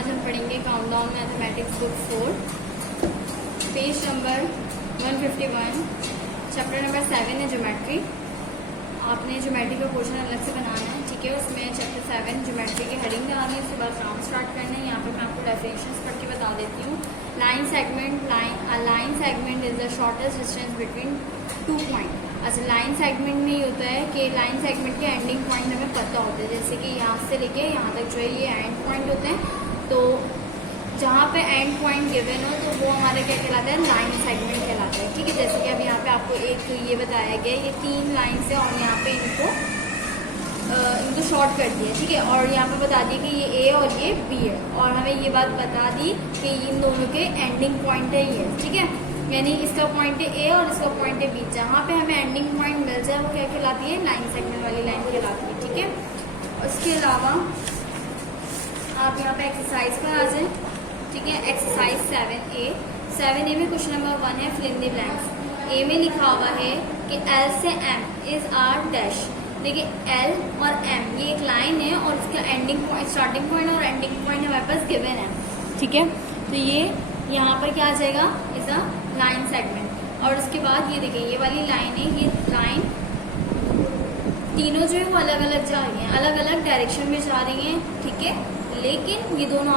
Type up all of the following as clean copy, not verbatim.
आज हम पढ़ेंगे countdown mathematics book 4, page number 151, chapter number 7 है ज्योमेट्री। आपने ज्योमेट्री का पोर्शन अलग से बनाना है, ठीक है। उसमें चैप्टर 7 ज्योमेट्री की हेडिंग लगानी है, उसके बाद राउंड स्टार्ट करना है। यहाँ पर मैं आपको डेफिनेशंस पढ़ के बता देती हूँ। Line segment is the shortest distance between 2 point. अच्छा, लाइन सेगमेंट में ये होता है कि लाइन सेगमेंट के एंडिंग पॉइंट हमें पता होता है, जैसे कि यहाँ से लेके यहाँ तक जो है ये एंड पॉइंट होते हैं। तो जहाँ पे एंड पॉइंट गिवन हो तो वो हमारा क्या कहलाता है, लाइन सेगमेंट कहलाता है, ठीक है। जैसे कि अब यहाँ पे आपको एक तो ये बताया गया, ये 3 लाइन है और यहाँ पे इनको शॉर्ट कर दिया, ठीक है। और यहाँ पे बता दिया कि ये ए और ये बी है, और हमें ये बात बता दी कि इन दोनों के एंडिंग पॉइंट है ये, ठीक है। यानी इसका पॉइंट है ए और इसका पॉइंट है बी। जहाँ पे हमें एंडिंग पॉइंट मिल जाए वो क्या कहलाती है, लाइन सेगमेंट वाली लाइन कहलाती है, ठीक है। उसके अलावा आप यहाँ पे एक्सरसाइज पर आ जाए, ठीक है। एक्सरसाइज 7A में क्वेश्चन नंबर 1 है, फिल इन द ब्लैंक्स। ए में लिखा हुआ है कि एल से एम इज आर डैश। देखिए एल और एम ये एक लाइन है और इसका एंडिंग पॉइंट, स्टार्टिंग पॉइंट और एंडिंग पॉइंट हमारे पास गिवन है, ठीक है। तो ये यहाँ पर क्या आ जाएगा, इज अ लाइन सेगमेंट। और उसके बाद ये देखिए ये वाली लाइन है, ये लाइन तीनों जो है वो अलग अलग जा रही हैं, अलग अलग डायरेक्शन में जा रही हैं, ठीक है। लेकिन ये दोनों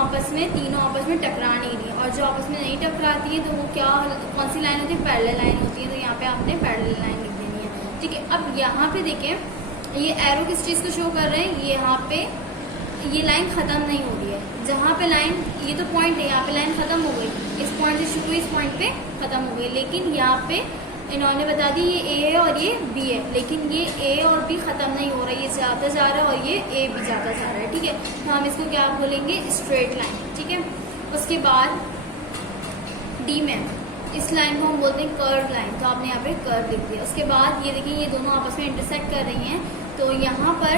तीनों आपस में टकरा नहीं रही। और जो आपस में नहीं टकराती है तो वो क्या, कौन सी लाइन होती है, पैरेलल लाइन होती है। तो यहाँ पे आपने पैरेलल लाइन लिख देनी है, ठीक है। अब यहाँ पे देखें ये एरो किस चीज़ को शो कर रहे हैं, यहाँ पे ये लाइन ख़त्म नहीं हो रही है। जहाँ पे लाइन, ये तो पॉइंट है, यहाँ पे लाइन ख़त्म हो गई, इस पॉइंट से शुरू इस पॉइंट पे ख़त्म हो गई। लेकिन यहाँ पे इन्होंने बता दी ये ए है और ये बी है, लेकिन ये ए और बी ख़त्म नहीं हो रहा है, ये जाता जा रहा है और ये ए भी जाता जा रहा है, ठीक है। तो हम इसको क्या बोलेंगे, स्ट्रेट लाइन, ठीक है। उसके बाद डी में इस लाइन को हम बोलते हैं कर्व लाइन, तो आपने यहाँ पे कर्व लिख दिया। उसके बाद ये देखिए ये दोनों आपस में इंटरसेक्ट कर रही हैं, तो यहाँ पर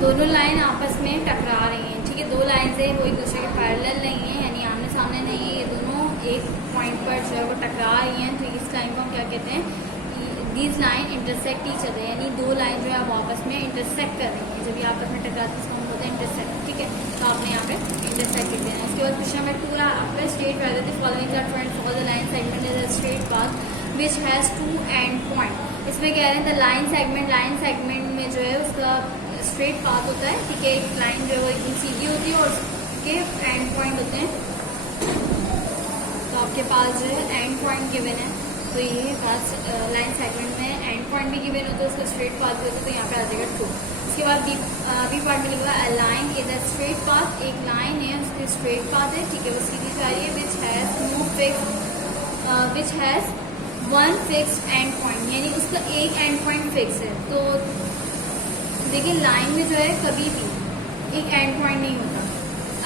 दोनों लाइन आपस में टकरा रही हैं, ठीक है। 2 लाइन है वो एक दूसरे के पैरेलल नहीं है, यानी आमने सामने नहीं है, ये दोनों एक पॉइंट पर जो है वो टकरा रही हैं। तो इस लाइन को हम क्या कहते हैं, these line intersect each other, यानी 2 लाइन जो है वो आपस में इंटरसेक्ट कर रही हैं। जब ये आपस में टकराती है इसको हम बोलते हैं इंटरसेक्ट, ठीक है। तो आपने यहाँ पे इंटरसेक्ट लिख देना है। उसके बाद क्वेश्चन नंबर 2 रहा आपका, straight whether the following are trying for the line segment is a straight path which has 2 and point. इसमें कह रहे हैं द लाइन सेगमेंट में जो है उसका स्ट्रेट पाथ होता है, ठीक है। एक लाइन जो है वो एकदम सीधी होती है और उसके एंड पॉइंट होते हैं। तो आपके पास जो है एंड पॉइंट गिवन है, तो ये पास लाइन सेगमेंट में एंड पॉइंट भी गिवन होता है, उसका स्ट्रेट पाथ भी होता है, तो यहाँ पे आ जाएगा 2। उसके बाद बी पार्ट में लिखा है line is a straight path. एक लाइन है उसकी स्ट्रेट पाथ है, ठीक है, वो सीधी जा रही है, which has 1 fixed and point, यानी उसका एक एंड पॉइंट फिक्स है। तो देखिए लाइन में जो है कभी भी एक एंड पॉइंट नहीं होता।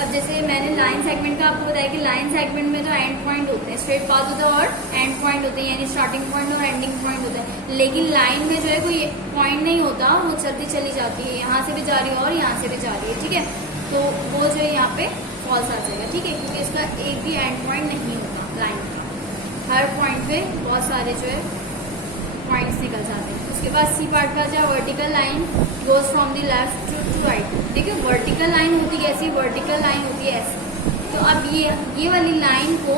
अब जैसे मैंने लाइन सेगमेंट का आपको बताया कि लाइन सेगमेंट में तो एंड पॉइंट होते हैं, स्ट्रेट पाथ होता है और एंड पॉइंट होते हैं, यानी स्टार्टिंग पॉइंट और एंडिंग पॉइंट होता है। लेकिन लाइन में जो है कोई पॉइंट नहीं होता, वो चलती चली जाती है, यहाँ से भी जा रही है और यहाँ से भी जा रही है, ठीक है। तो वो जो है यहाँ पे फॉल्स आ जाएगा, ठीक है, क्योंकि इसका एक भी एंड पॉइंट नहीं होता लाइन का। हर पॉइंट पे बहुत सारे जो है पॉइंट्स निकल जाते हैं। उसके बाद सी पार्ट का जो vertical line goes from the left to right. देखिए वर्टिकल लाइन होती है ऐसी, वर्टिकल लाइन होती है ऐसी। तो अब ये वाली लाइन को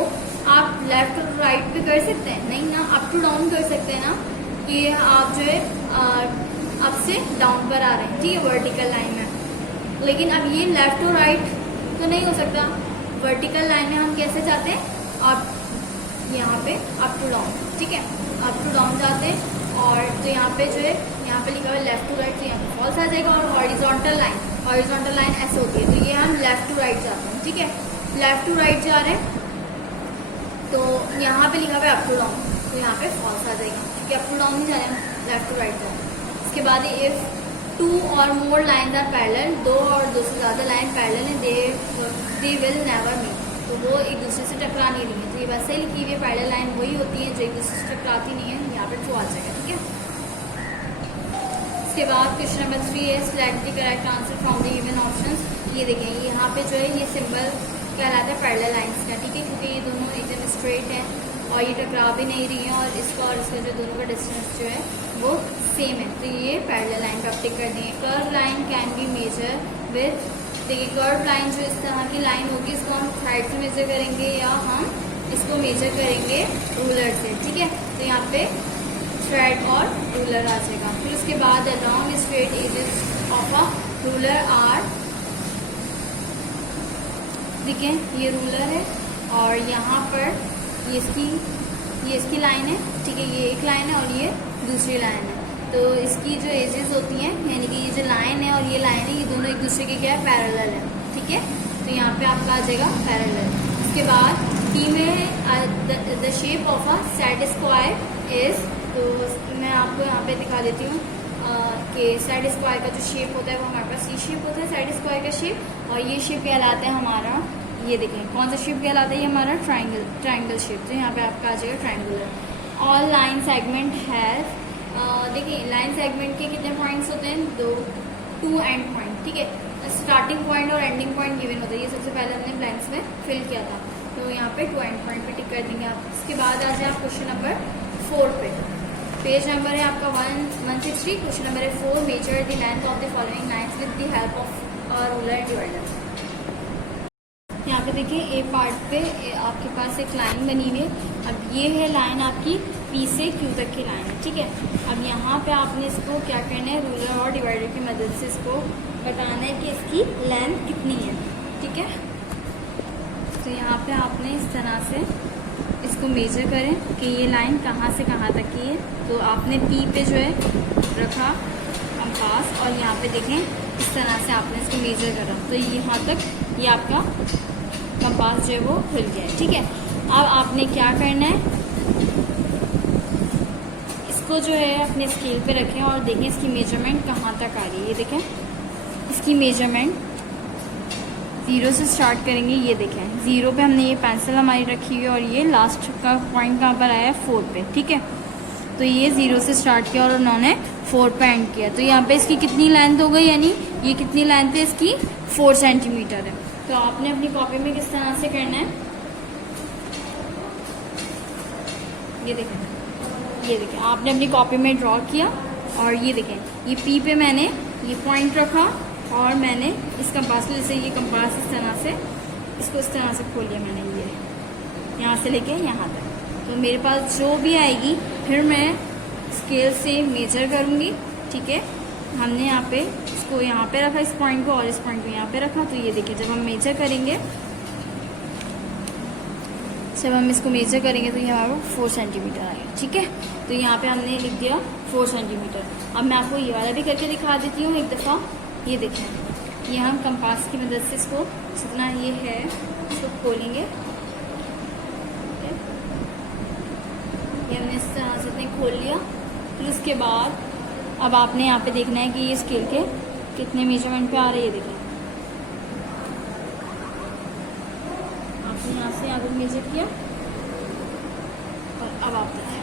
आप लेफ्ट टू राइट भी कर सकते हैं, नहीं ना, अप टू डाउन कर सकते हैं ना, कि आप जो है अप से डाउन पर आ रहे हैं, ठीक है, वर्टिकल लाइन में। लेकिन अब ये लेफ्ट टू राइट तो नहीं हो सकता। वर्टिकल लाइन में हम कैसे जाते हैं, आप यहाँ पे अप टू डाउन, ठीक है, अप टू डाउन जाते हैं। और तो यहाँ पे जो है, यहाँ पे लिखा हुआ है लेफ्ट टू राइट, तो यहाँ पे फॉल्स आ जाएगा। और हॉरिजॉन्टल लाइन ऐसे होती है, तो ये हम लेफ्ट टू राइट जाते हैं, ठीक है, लेफ्ट टू राइट जा रहे हैं। तो यहाँ पे लिखा हुआ है अप टू डाउन, तो यहाँ पे फॉल्स आ जाएगा, क्योंकि अप टू डाउन नहीं जा रहे हैं, लेफ्ट टू राइट जा रहे हैं। उसके बाद इफ 2 और मोर लाइन आर पैरेलल, 2 और 2 से ज़्यादा लाइन पैरेलल है, दे विल नेवर मीट, तो वो एक दूसरे से टकरा नहीं रही है। तो ये वैसे ही लिखी हुई है, पैरेलल लाइन वही होती है जो एक दूसरे से टकराती नहीं है, यहाँ पे ट्रू आ जाएगा, ठीक है। उसके बाद क्वेश्चन नंबर 3 है, select the correct answer from the given options. ये देखें यहाँ पे जो है ये सिंबल कहलाता है पैरेलल लाइंस का, ठीक है, क्योंकि ये दोनों एकदम स्ट्रेट है और ये टकरा भी नहीं रही है, और इसका और इसका जो दोनों का डिस्टेंस जो है वो सेम है, तो ये पैरेलल लाइन का टिक कर देंगे। Curve line can be measure with देखिए कर्व लाइन जो इस तरह की लाइन होगी इसको हम साइड से मेजर करेंगे या हम इसको मेजर करेंगे रूलर से, ठीक है। तो यहाँ पे थ्रेड और रूलर आ जाएगा। फिर उसके बाद long straight edges of a ruler are, देखिए ये रूलर है और यहाँ पर ये इसकी लाइन है, ठीक है। ये एक लाइन है और ये दूसरी लाइन है। तो इसकी जो एजेस होती हैं, यानी कि ये जो लाइन है और ये लाइन है, ये दोनों एक दूसरे के क्या है, पैरेलल है, ठीक है। तो यहाँ पे आपका आ जाएगा पैरेलल। उसके बाद टी में the shape of a set square is, तो मैं आपको यहाँ पे दिखा देती हूँ कि सेट स्क्वायर का जो शेप होता है वो हमारे पास ये शेप होता है सेट स्क्वायर का शेप, और ये शेप कहलाता है हमारा, ये देखें कौन सा शेप कहलाता है, ये हमारा ट्राइंगल शेप। तो यहाँ पे आपका आ जाएगा ट्राइंगुलर। ऑल लाइन सेगमेंट है, देखिए लाइन सेगमेंट के कितने पॉइंट्स होते हैं, 2 एंड पॉइंट, ठीक है। स्टार्टिंग पॉइंट और एंडिंग पॉइंट गिवन होता है, ये सबसे पहले हमने ब्लैंक्स में फिल किया था। तो यहाँ पे 2 एंड पॉइंट पे टिक कर देंगे आप। इसके बाद आ जाए आप क्वेश्चन नंबर 4 पे। पेज नंबर है आपका 163। क्वेश्चन नंबर है 4, measure the length of the following lines with the help of ruler divider. यहाँ पे देखिए ए पार्ट पे आपके पास एक लाइन बनी हुई है। अब ये है लाइन आपकी P से Q तक की लाइन है, ठीक है। अब यहाँ पे आपने इसको क्या करना है, रूलर और डिवाइडर की मदद से इसको बताना है कि इसकी लेंथ कितनी है, ठीक है। तो यहाँ पे आपने इस तरह से इसको मेजर करें कि ये लाइन कहाँ से कहाँ तक की है। तो आपने P पे जो है रखा कंपास और यहाँ पे देखें इस तरह से आपने इसको मेजर करा, तो यहाँ तक ये आपका कंपास जो है वो खुल गया है, ठीक है। अब आपने क्या करना है, इसको जो है अपने स्केल पे रखें और देखें इसकी मेजरमेंट कहाँ तक आ रही है। ये देखें इसकी मेजरमेंट 0 से स्टार्ट करेंगे, ये देखें 0 पे हमने ये पेंसिल हमारी रखी हुई है और ये लास्ट का पॉइंट कहाँ पर आया है, 4 पे, ठीक है। तो ये 0 से स्टार्ट किया और उन्होंने 4 पे एंड किया। तो यहाँ पे इसकी कितनी लेंथ हो गई, यानी ये कितनी लेंथ है इसकी, 4 सेंटीमीटर है। तो आपने अपनी कॉपी में किस तरह से करना है, ये देखें आपने अपनी कॉपी में ड्रॉ किया और ये देखें ये P पे मैंने ये पॉइंट रखा और मैंने इस कंपास से ये कंपास इस तरह से इसको इस तरह से खोल लिया मैंने, ये यहाँ से लेके यहाँ तक। तो मेरे पास जो भी आएगी फिर मैं स्केल से मेजर करूँगी, ठीक है। हमने यहाँ पे इसको यहाँ पे रखा इस पॉइंट को और इस पॉइंट को यहाँ पे रखा। तो ये देखिए जब हम मेजर करेंगे, जब हम इसको मेजर करेंगे तो ये हमारा 4 सेंटीमीटर आएगा, ठीक है। तो यहाँ पे हमने लिख दिया 4 सेंटीमीटर। अब मैं आपको ये वाला भी करके दिखा देती हूँ एक दफ़ा। ये देखें, ये हम कंपास की मदद से इसको जितना ये है इसको खोलेंगे, ये हमने इस तरह से इतने खोल लिया। फिर उसके बाद अब आपने यहाँ पे देखना है कि ये स्केल के कितने मेजरमेंट पे आ रहे हैं। ये देखें आपने यहाँ से आगे मेजर किया और अब आप देखें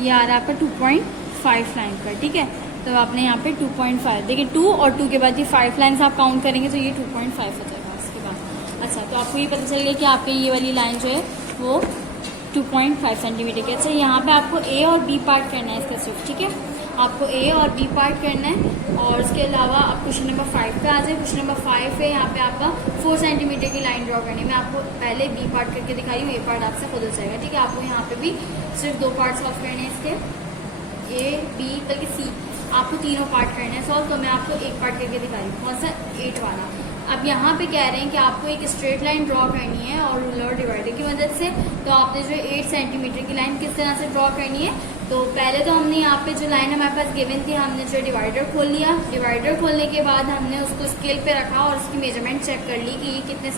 ये आ रहा है आपका 2.5 लाइन का, ठीक है। तो आपने यहाँ पे 2.5 देखिए 2 और 2 के बाद ये 5 लाइन्स आप काउंट करेंगे तो ये 2.5 हो जाएगा इसके बाद। अच्छा, तो आपको ये पता चल गया कि आपके ये वाली लाइन जो है वो 2.5 सेंटीमीटर की। अच्छा, यहाँ पे आपको ए और बी पार्ट करना है इसका सिर्फ, ठीक है। आपको ए और बी पार्ट करना है और उसके अलावा आप क्वेश्चन नंबर 5 पे आ जाए। क्वेश्चन नंबर 5 है, यहाँ पे आपका 4 सेंटीमीटर की लाइन ड्रॉ करनी है। मैं आपको पहले बी पार्ट करके दिखाई हूँ, ए पार्ट आपसे खुद हो जाएगा, ठीक है। आपको यहाँ पे भी सिर्फ 2 पार्ट सॉल्व करने हैं इसके, ए बी तक सी, आपको तीनों पार्ट करने हैं सॉल्व। तो मैं आपको एक पार्ट करके दिखा रही हूँ, कौन सा, 8 वाला। अब यहाँ पे कह रहे हैं कि आपको एक स्ट्रेट लाइन ड्रॉ करनी है और रूलर डिवाइडर की मदद से। तो आपने जो 8 सेंटीमीटर की लाइन किस तरह से ड्रॉ करनी है, तो पहले तो हमने यहाँ पे जो लाइन हमारे पास गिवन थी हमने जो डिवाइडर खोल लिया। डिवाइडर खोलने के बाद हमने उसको स्केल पे रखा और उसकी मेजरमेंट चेक कर ली कि ये कितने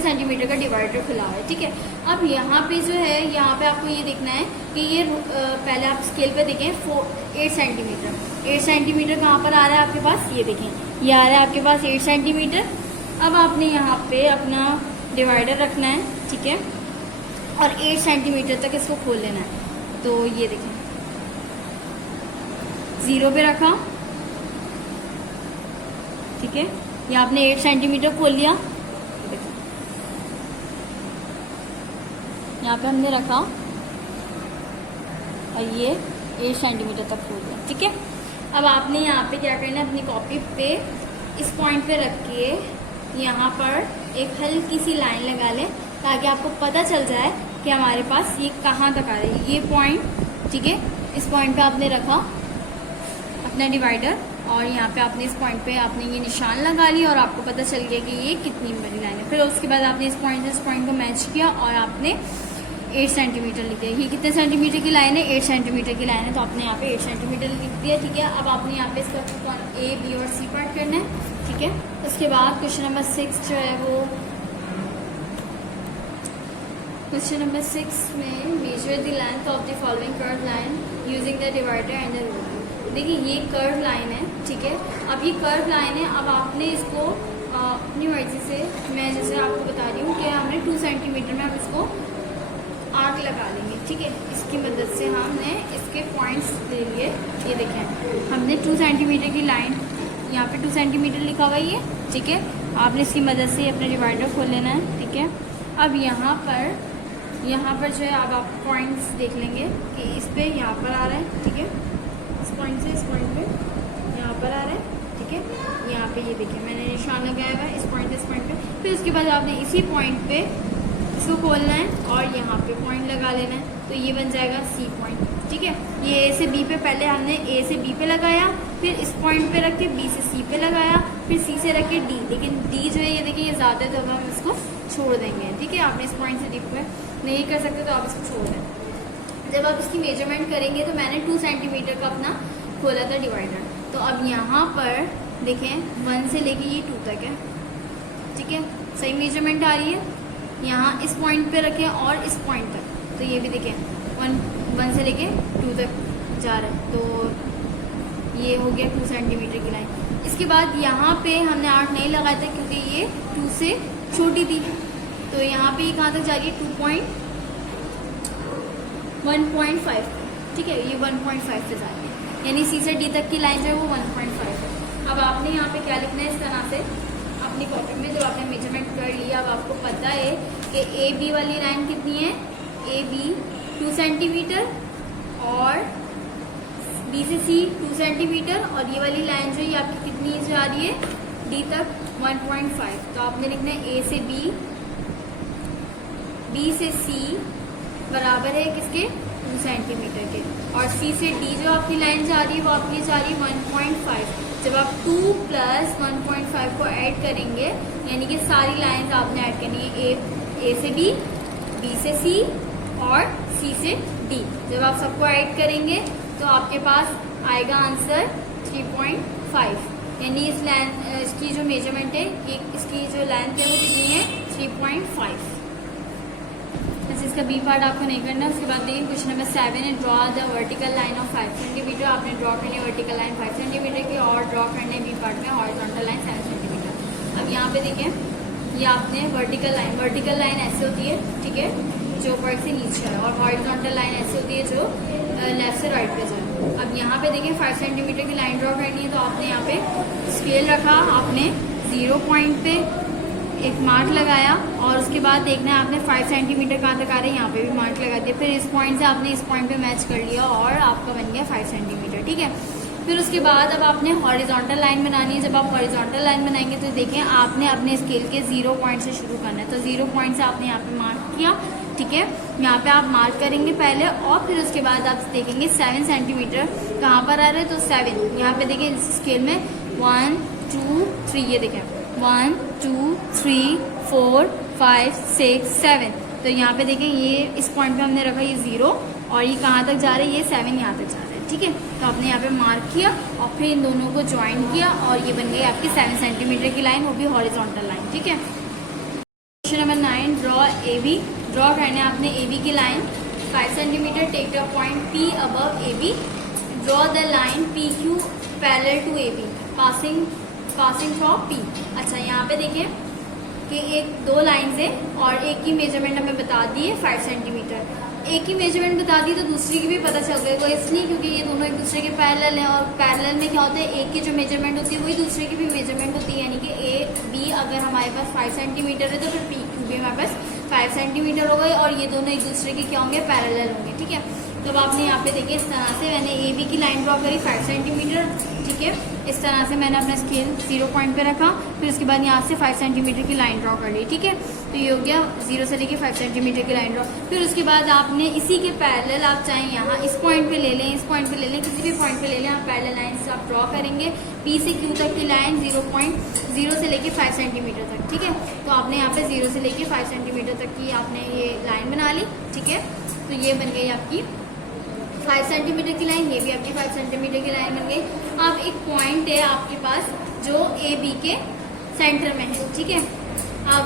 सेंटीमीटर का डिवाइडर खुला है, ठीक है। अब यहाँ पे जो है, यहाँ पे आपको ये देखना है कि ये पहले आप स्केल पे देखें 8 सेंटीमीटर। 8 सेंटीमीटर कहाँ पर आ रहा है आपके पास, ये देखें ये आ रहा है आपके पास 8 सेंटीमीटर। अब आपने यहाँ पे अपना डिवाइडर रखना है, ठीक है, और 8 सेंटीमीटर तक इसको खोल लेना है। तो ये देखें 0 पे रखा, ठीक है, ये आपने 8 सेंटीमीटर खोल लिया। यहाँ पे हमने रखा और ये 8 सेंटीमीटर तक खोल लें। ठीक है, अब आपने यहाँ पे क्या करना है, अपनी कॉपी पे इस पॉइंट पे रख के यहाँ पर एक हल्की सी लाइन लगा लें ताकि आपको पता चल जाए कि हमारे पास ये कहाँ तक आ रही है ये पॉइंट। ठीक है, इस पॉइंट पे आपने रखा अपना डिवाइडर और यहाँ पे आपने इस पॉइंट पे आपने ये निशान लगा लिया और आपको पता चल गया कि ये कितनी बड़ी लाइन है। फिर उसके बाद आपने इस पॉइंट से इस पॉइंट को मैच किया और आपने 8 सेंटीमीटर लिख दिया। ये कितने सेंटीमीटर की लाइन है, 8 सेंटीमीटर की लाइन है, तो आपने यहाँ पे 8 सेंटीमीटर लिख दिया। ठीक है, अब आपने यहाँ पे इसका A, B और C पार्ट करना है। ठीक है, उसके बाद क्वेश्चन नंबर 6 जो है वो क्वेश्चन नंबर 6 में measure the length of the following curve line using the divider and the ruler. देखिए ये कर्व लाइन है। ठीक है, अब ये कर्व लाइन है, अब आपने इसको अपनी मर्जी से, मैं जैसे आपको बता रही हूँ कि हमने 2 सेंटीमीटर में अब इसको आर्क लगा लेंगे। ठीक है, इसकी मदद से हमने इसके पॉइंट्स ले लिए। ये देखें, हमने 2 सेंटीमीटर की लाइन, यहाँ पे 2 सेंटीमीटर लिखा हुआ है ये। ठीक है, आपने इसकी मदद से अपने डिवाइडर खोल लेना है। ठीक है, अब यहाँ पर जो है अब आप पॉइंट्स देख लेंगे कि इस पे यहाँ पर आ रहा है। ठीक है, इस पॉइंट से इस पॉइंट पे यहाँ पर आ रहा है। ठीक है, यहाँ पे ये देखिए मैंने निशान लगाया हुआ है इस पॉइंट से इस पॉइंट पे। फिर उसके बाद आपने इसी पॉइंट पे इसको खोलना है और यहाँ पे पॉइंट लगा लेना है, तो ये बन जाएगा C पॉइंट। ठीक है, ये A से B पे, पहले हमने A से B पे लगाया, फिर इस पॉइंट पे रख के B से C पे लगाया, फिर C से रख के D। लेकिन D जो है ये देखिए ये ज़्यादा है तो अब हम इसको छोड़ देंगे। ठीक है, आपने इस पॉइंट से D पे नहीं कर सकते तो आप इसको छोड़ दें। जब आप इसकी मेजरमेंट करेंगे तो मैंने 2 सेंटीमीटर का अपना खोला था डिवाइडर, तो अब यहाँ पर देखें 1 से लेके ये 2 तक है। ठीक है, सही मेजरमेंट आ रही है। यहाँ इस पॉइंट पे रखें और इस पॉइंट तक, तो ये भी देखें 1 से लेके 2 तक जा रहा है, तो ये हो गया 2 सेंटीमीटर की लाइन। इसके बाद यहाँ पे हमने 8 नहीं लगाया था क्योंकि ये 2 से छोटी थी, तो यहाँ पे ये कहाँ तक जा रही है 1.5। ठीक है, ये 1.5 पे जा रही है, यानी C से D तक की लाइन जो है वो 1.5 है। अब आपने यहाँ पे क्या लिखना है इस तरह से अपनी कॉपी में, जब आपने मेजरमेंट कर लिया, अब आपको पता है कि AB वाली लाइन कितनी है, AB 2 सेंटीमीटर और B से C 2 सेंटीमीटर, और ये वाली लाइन जो है ये आपकी कितनी जा रही है D तक 1.5। तो आपने लिखना है A से B, B से C बराबर है किसके 2 सेंटीमीटर के, और C से D जो आपकी लाइन जा रही है वो आपकी जा रही है 1.5। जब आप 2 + 1.5 को ऐड करेंगे यानी कि सारी लाइंस आपने ऐड करनी है, A से B, B से C और C से D। जब आप सबको ऐड करेंगे तो आपके पास आएगा आंसर 3.5, यानी इसकी जो मेजरमेंट है ये इसकी जो लेंथ है वो कितनी है 3.5। जैसे इसका बी पार्ट आपको नहीं करना। उसके बाद देखिए क्वेश्चन नंबर 7 है, draw the vertical line of 5 centimetre. आपने ड्रॉ करनी है वर्टिकल लाइन 5 सेंटीमीटर की और ड्रॉ करने बी पार्ट में हॉरिजॉन्टल लाइन 7 सेंटीमीटर। अब यहाँ पे देखिए ये आपने वर्टिकल लाइन ऐसे होती है। ठीक है, जो ऊपर से नीचे है, और हॉरिजॉन्टल लाइन ऐसे होती है जो लेफ्ट से राइट पे जाए। अब यहाँ पे देखिए 5 सेंटीमीटर की लाइन ड्रॉ करनी है, तो आपने यहाँ पे स्केल रखा, आपने 0 पॉइंट पे एक मार्क लगाया और उसके बाद देखना है आपने 5 सेंटीमीटर कहाँ तक आ रहा है, यहाँ पे भी मार्क लगा दिया। फिर इस पॉइंट से आपने इस पॉइंट पे मैच कर लिया और आपका बन गया 5 सेंटीमीटर। ठीक है, फिर उसके बाद अब आपने हॉरिजॉन्टल लाइन बनानी है। जब आप हॉरिजॉन्टल लाइन बनाएंगे तो देखें आपने अपने स्केल के 0 पॉइंट से शुरू करना है, तो 0 पॉइंट से आपने यहाँ पे मार्क किया। ठीक है, यहाँ पे आप मार्क करेंगे पहले और फिर उसके बाद आप देखेंगे 7 सेंटीमीटर कहाँ पर आ रहे हैं, तो 7 यहाँ पे देखिए स्केल में 1 2 3, ये देखें 1 2 3 4 5 6 7। तो यहाँ पे देखें ये इस पॉइंट पे हमने रखा ये 0 और ये कहाँ तक जा रहा है, ये 7 यहाँ तक जा रहा है। ठीक है, तो आपने यहाँ पे मार्क किया और फिर इन दोनों को ज्वाइन किया और ये बन गई आपकी 7 सेंटीमीटर की लाइन, वो भी हॉरिजॉन्टल लाइन। ठीक है, question number 9, draw AB। Draw करना है आपने AB की line 5 centimetre, take the point P above AB, draw the line PQ parallel to AB passing from P। अच्छा, यहाँ पे देखिए कि 2 लाइन्स है और एक की मेजरमेंट हमें बता दी है 5 सेंटीमीटर। एक की मेजरमेंट बता दी तो दूसरी की भी पता चल गई, वो इसलिए क्योंकि ये दोनों एक दूसरे के पैरेलल हैं, और पैरेलल में क्या होता है एक की जो मेजरमेंट होती है वही दूसरे की भी मेजरमेंट होती है, यानी कि AB अगर हमारे पास 5 सेंटीमीटर है तो फिर PQ भी हमारे पास 5 सेंटीमीटर हो गए और ये दोनों एक दूसरे के क्या होंगे पैरेलल होंगे। ठीक है, तो अब आपने यहाँ पे देखिए इस तरह से मैंने ए बी की लाइन ड्रॉ करी 5 सेंटीमीटर, ठीक है। इस तरह से मैंने अपना स्केल 0 पॉइंट पे रखा, फिर उसके बाद यहाँ से 5 सेंटीमीटर की लाइन ड्रॉ कर ली, ठीक है। तो ये हो गया 0 से लेके 5 सेंटीमीटर की लाइन ड्रॉ। फिर उसके बाद आपने इसी के पैरेलल आप चाहें यहाँ इस पॉइंट पे ले लें, इस पॉइंट पे ले लें, किसी भी पॉइंट पे ले लें, आप पैरेलल लाइन से आप ड्रॉ करेंगे पी से क्यू तक की लाइन 0.0 से लेके 5 सेंटीमीटर तक, ठीक है। तो आपने यहाँ पे 0 से लेके 5 सेंटीमीटर तक की आपने ये लाइन बना ली, ठीक है। तो ये बन गई आपकी 5 सेंटीमीटर की लाइन, ये भी आपकी 5 सेंटीमीटर की लाइन बन गई। अब एक पॉइंट है आपके पास जो ए बी के सेंटर में है, ठीक है। अब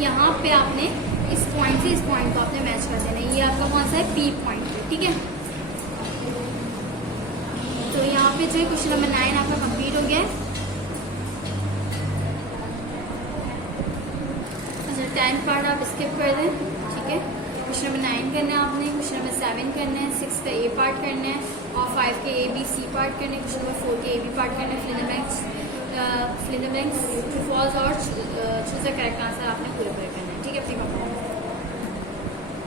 यहाँ पे आपने इस पॉइंट से इस पॉइंट को आपने मैच कर देना है। ये आपका कौन सा है, पी पॉइंट है, ठीक है। तो यहाँ पे जो है क्वेश्चन नंबर 9 आपका कंप्लीट हो गया है। अच्छा 10th पार्ट आप स्किप कर दें, ठीक है। क्वेश्चन नंबर 9 करना है आपने, क्वेश्चन नंबर 7 करना है, 6 का ए पार्ट करना है और 5 के ए बी सी पार्ट करना है, क्वेश्चन नंबर 4 के ए बी पार्ट करना है। Fill in the blanks true false और चूज द करेक्ट आंसर आपने पूरे करना है, ठीक है।